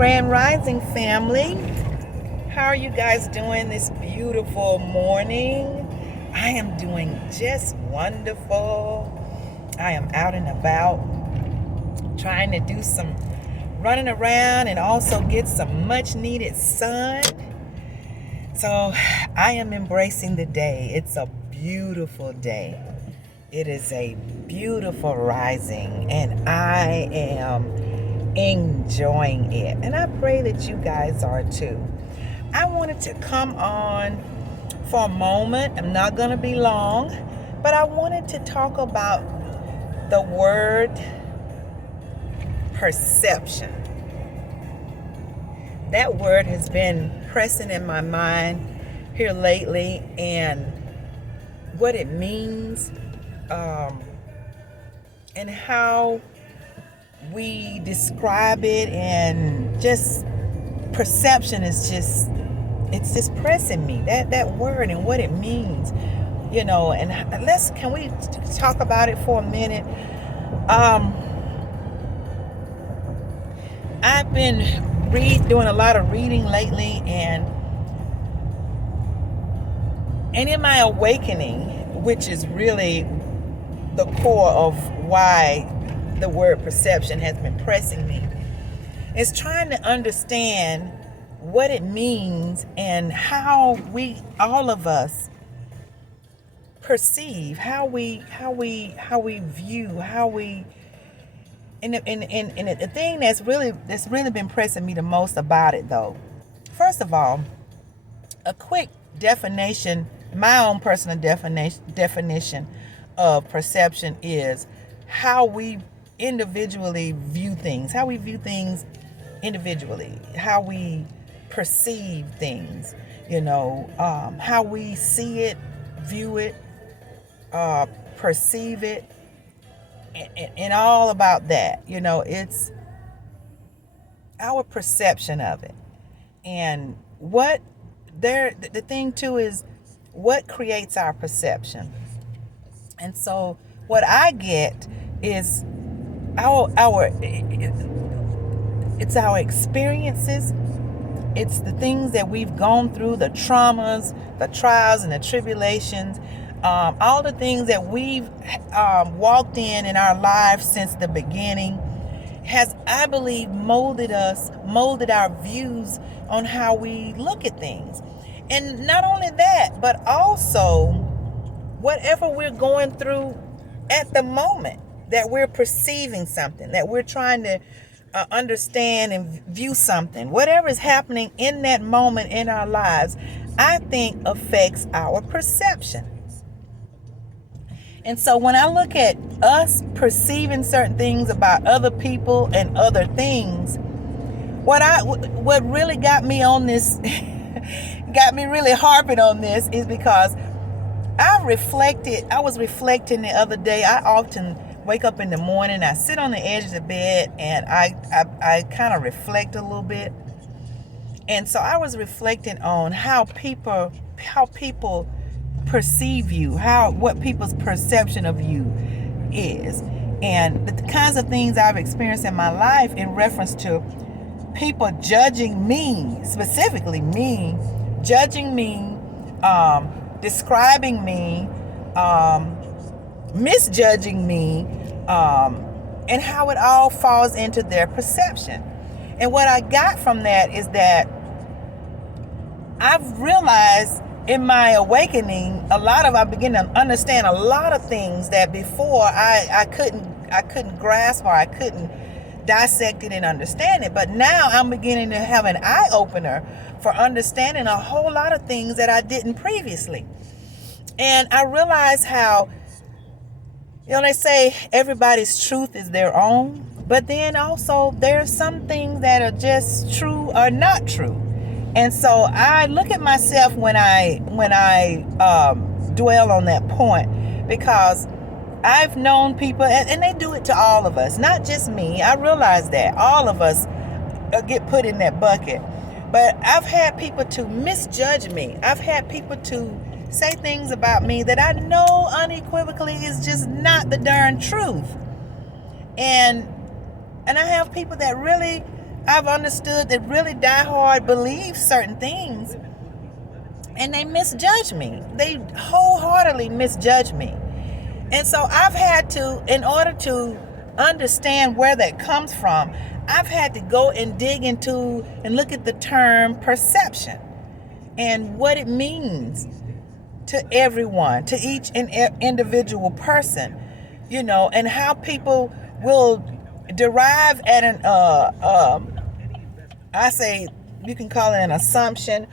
Grand Rising family. How are you guys doing this beautiful morning? I am doing just wonderful. I am out and about trying to do some running around and also get some much needed sun. So I am embracing the day. It's a beautiful day. It is a beautiful rising and I am enjoying it. And I pray that you guys are too. I wanted to come on for a moment. I'm not going to be long, but I wanted to talk about the word perception. That word has been pressing in my mind here lately, and what it means, and how we describe it, and just perception is just, it's just pressing me, that word and what it means, and can we talk about it for a minute? I've been doing a lot of reading lately, and in my awakening, which is really the core of why the word perception has been pressing me, is trying to understand what it means and how we, all of us, perceive, how we view, how we. And the thing that's really been pressing me the most about it, though, first of all, a quick definition, my own personal definition of perception is how we individually view things, individually, how we perceive things, how we see it, view it, perceive it, and all about that. It's our perception of it. And the thing too is what creates our perception. And so what I get is it's our experiences. It's the things that we've gone through, the traumas, the trials and the tribulations, all the things that we've walked in our lives since the beginning has, I believe, molded our views on how we look at things. And not only that, but also whatever we're going through at the moment, that we're perceiving something, that we're trying to understand and view something, whatever is happening in that moment in our lives, I think affects our perception. And so when I look at us perceiving certain things about other people and other things, what really got me on this, got me really harping on this, is because I was reflecting the other day. I often wake up in the morning, I sit on the edge of the bed, and I kind of reflect a little bit. And so I was reflecting on how people perceive you, what people's perception of you is, and the kinds of things I've experienced in my life in reference to people judging me, specifically me, judging me, describing me, misjudging me, and how it all falls into their perception. And what I got from that is that I've realized in my awakening, I begin to understand a lot of things that before I couldn't grasp, or I couldn't dissect it and understand it. But now I'm beginning to have an eye opener for understanding a whole lot of things that I didn't previously. And I realize how, they say everybody's truth is their own, but then also there's some things that are just true or not true. And so I look at myself when I dwell on that point, because I've known people, and they do it to all of us, not just me. I realize that all of us get put in that bucket. But I've had people to misjudge me. I've had people to say things about me that I know unequivocally is just not the darn truth. And I have people that really I've understood that really diehard believe certain things and they misjudge me. They wholeheartedly misjudge me. And so I've had to, in order to understand where that comes from, I've had to go and dig into and look at the term perception and what it means to everyone, to each and individual person, and how people will derive at I say you can call it an assumption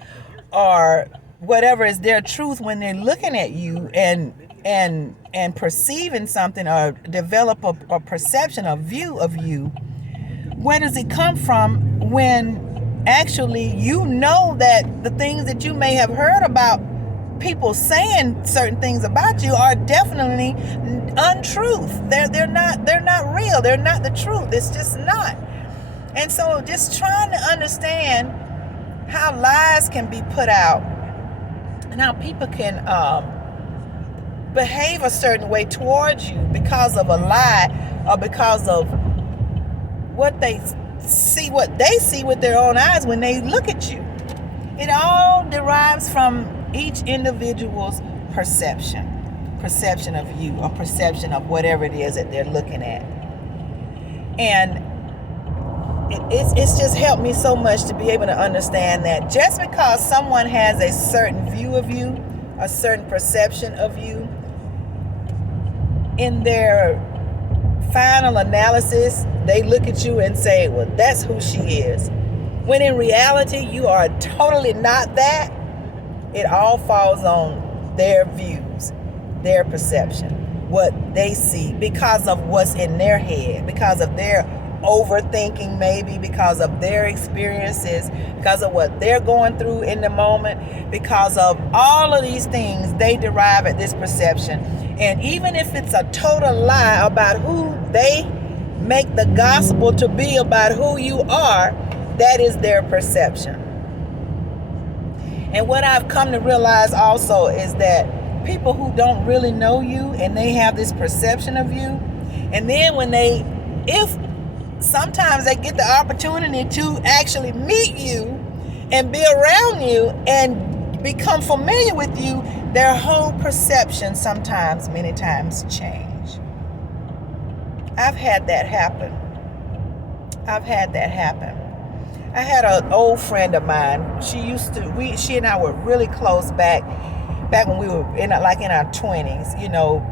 or whatever is their truth when they're looking at you and perceiving something or develop a perception, a view of you. Where does it come from when actually that the things that you may have heard about people saying certain things about you are definitely untruth. They're not real. They're not the truth. It's just not. And so just trying to understand how lies can be put out and how people can behave a certain way towards you because of a lie or because of what they see with their own eyes when they look at you. It all derives from each individual's perception of you, or perception of whatever it is that they're looking at. And it's just helped me so much to be able to understand that just because someone has a certain view of you, a certain perception of you, in their final analysis, they look at you and say, well, that's who she is. When in reality, you are totally not that. It all falls on their views, their perception, what they see, because of what's in their head, because of their overthinking, maybe because of their experiences, because of what they're going through in the moment, because of all of these things, they derive at this perception. And even if it's a total lie about who they make the gospel to be about who you are, that is their perception. And what I've come to realize also is that people who don't really know you and they have this perception of you, and then if sometimes they get the opportunity to actually meet you and be around you and become familiar with you, their whole perception many times change. I've had that happen. I had an old friend of mine. She and I were really close back when we were in our 20s.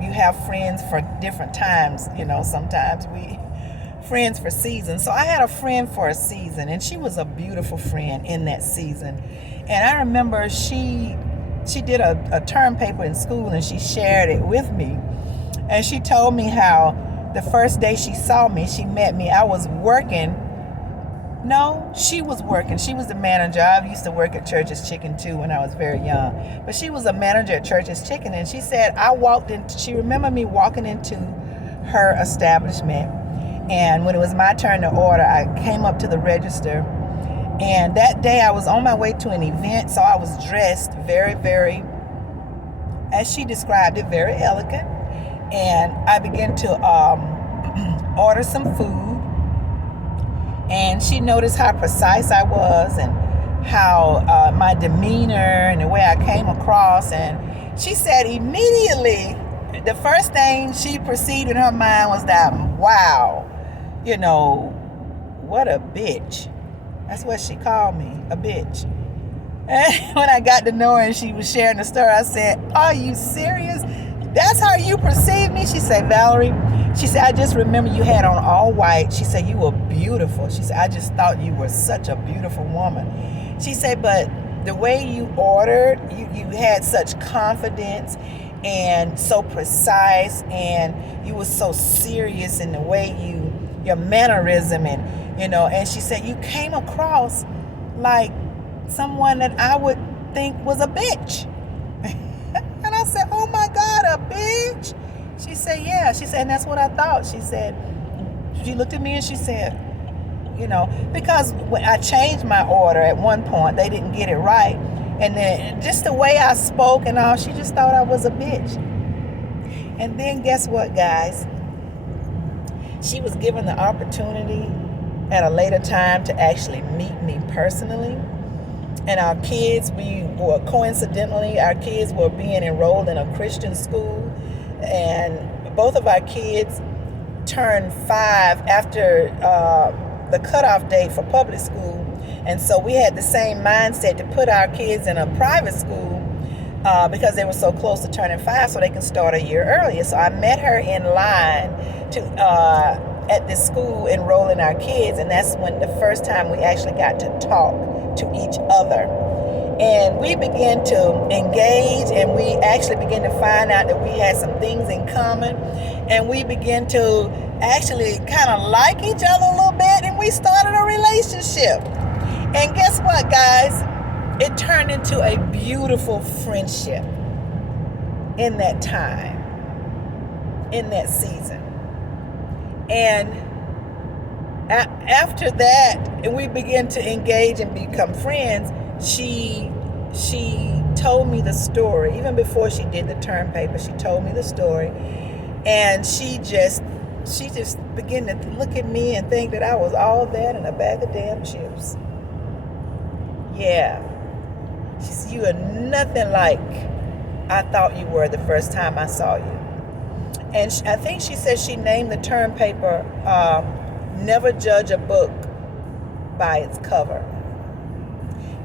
You have friends for different times. Sometimes we friends for seasons. So I had a friend for a season, and she was a beautiful friend in that season. And I remember she did a term paper in school, and she shared it with me. And she told me how the first day she saw me, she met me, I was working. No, she was working. She was the manager. I used to work at Church's Chicken too when I was very young. But she was a manager at Church's Chicken, and she said she remembered me walking into her establishment. And when it was my turn to order, I came up to the register. And that day I was on my way to an event, so I was dressed very, very, as she described it, very elegant. And I began to order some food. And she noticed how precise I was and how my demeanor and the way I came across. And she said immediately, the first thing she perceived in her mind was that, wow, what a bitch. That's what she called me, a bitch. And when I got to know her and she was sharing the story, I said, are you serious? That's how you perceive me? She said, Valerie, she said, I just remember you had on all white. She said, you were beautiful. She said, I just thought you were such a beautiful woman. She said, but the way you ordered, you had such confidence and so precise, and you were so serious in the way your mannerism, and she said, you came across like someone that I would think was a bitch. And I said, oh my God, a bitch? She said, yeah. She said, and that's what I thought. She said, she looked at me and she said, because when I changed my order at one point, they didn't get it right. And then just the way I spoke and all, she just thought I was a bitch. And then guess what, guys? She was given the opportunity at a later time to actually meet me personally. And our kids, our kids were being enrolled in a Christian school. And both of our kids turned 5 after the cutoff date for public school. And so we had the same mindset to put our kids in a private school because they were so close to turning 5 so they can start a year earlier. So I met her in line at this school enrolling our kids, and that's when the first time we actually got to talk to each other. And we began to engage, and we actually began to find out that we had some things in common, and we began to actually kind of like each other a little bit, and we started a relationship. And guess what, guys? It turned into a beautiful friendship in that time, in that season. And after that, we began to engage and become friends. She told me the story. Even before she did the term paper, she told me the story. And she just began to look at me and think that I was all that and a bag of damn chips. Yeah. She said, "You are nothing like I thought you were the first time I saw you." And I think she said she named the term paper, "Never Judge a Book by Its Cover."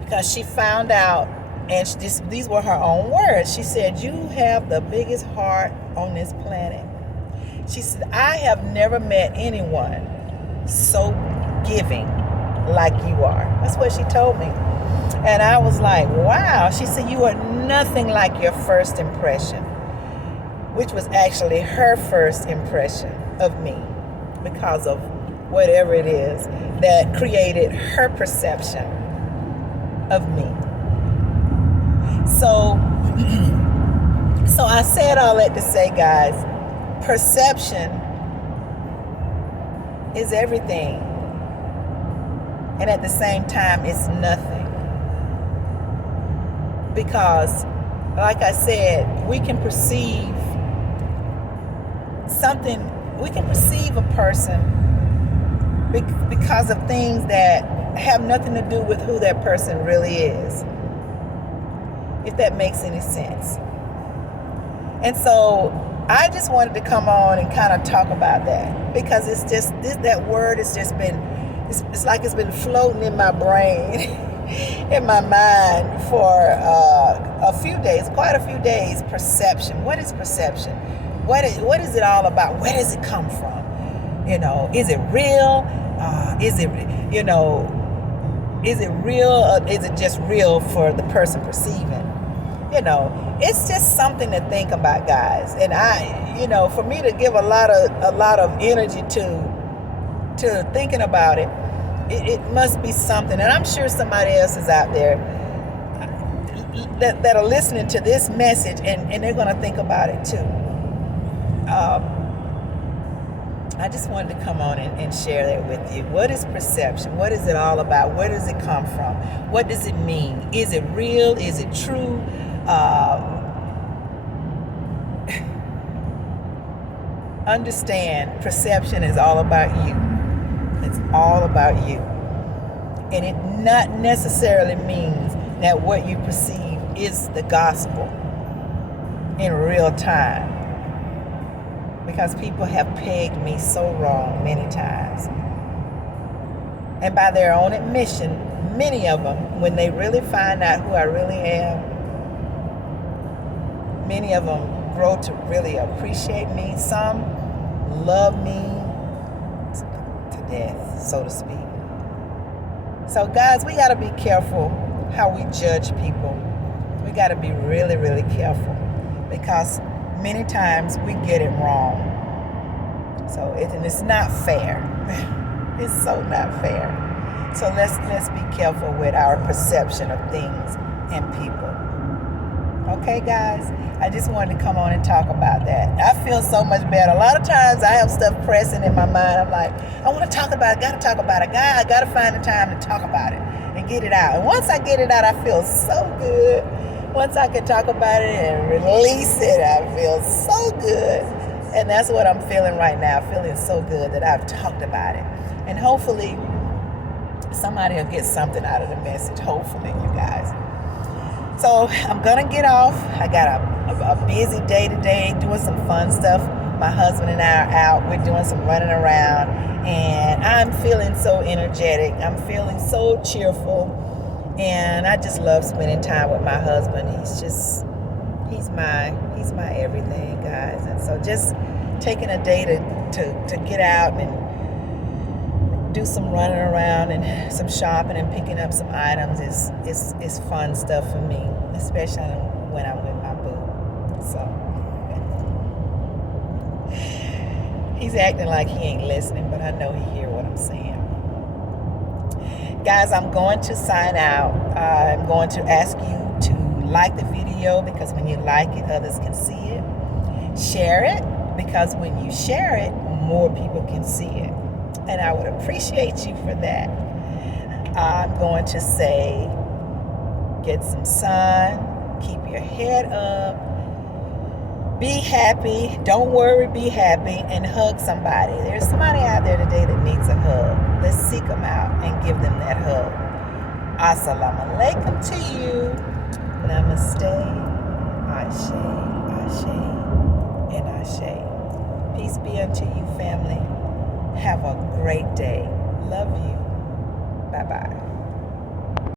Because she found out, and these were her own words. She said, "You have the biggest heart on this planet." She said, "I have never met anyone so giving like you are." That's what she told me. And I was like, wow. She said, "You are nothing like your first impression," which was actually her first impression of me because of whatever it is that created her perception of me. So I said all that to say, guys, perception is everything. And at the same time, it's nothing. Because, like I said, we can perceive a person because of things that have nothing to do with who that person really is, if that makes any sense. And so I just wanted to come on and kind of talk about that, because it's just that word has just been, it's like it's been floating in my brain in my mind for quite a few days. Perception. What is perception? What is it all about? Where does it come from? Is it real? Is it real, or is it just real for the person perceiving? It's just something to think about, guys. And for me to give a lot of energy to thinking about it, it must be something. And I'm sure somebody else is out there that are listening to this message, and they're going to think about it too. I just wanted to come on and share that with you. What is perception? What is it all about? Where does it come from? What does it mean? Is it real? Is it true? Understand, perception is all about you. It's all about you. And it not necessarily means that what you perceive is the gospel in real time. Because people have pegged me so wrong many times. And by their own admission, many of them, when they really find out who I really am, many of them grow to really appreciate me. Some love me to death, so to speak. So guys, we got to be careful how we judge people. We got to be really, really careful, because many times we get it wrong. So it's not fair. It's so not fair. So let's be careful with our perception of things and people. Okay, guys? I just wanted to come on and talk about that. I feel so much better. A lot of times I have stuff pressing in my mind. I'm like, I want to talk about it. Got to talk about it. I got to find the time to talk about it and get it out. And once I get it out, I feel so good. Once I can talk about it and release it, I feel so good. And that's what I'm feeling right now. Feeling so good that I've talked about it. And hopefully Somebody will get something out of the message, hopefully, you guys. So I'm gonna get off. I got a busy day today, doing some fun stuff. My husband and I are out. We're doing some running around, and I'm feeling so energetic. I'm feeling so cheerful, and I just love spending time with my husband. He's my everything, guys. And so just taking a day to get out and do some running around and some shopping and picking up some items is fun stuff for me, especially when I'm with my boo. So he's acting like he ain't listening, but I know he hear what I'm saying. Guys, I'm going to sign out. I'm going to ask you to like the video, because when you like it, others can see it. Share it, because when you share it, more people can see it. And I would appreciate you for that. I'm going to say, get some sun, keep your head up, be happy, don't worry, be happy, and hug somebody. There's somebody out there today that needs a hug. Let's seek them out and give them that hug. Assalamu alaikum to you. Namaste. Ashe, Ashe, and Ashe. Peace be unto you, family. Have a great day. Love you. Bye-bye.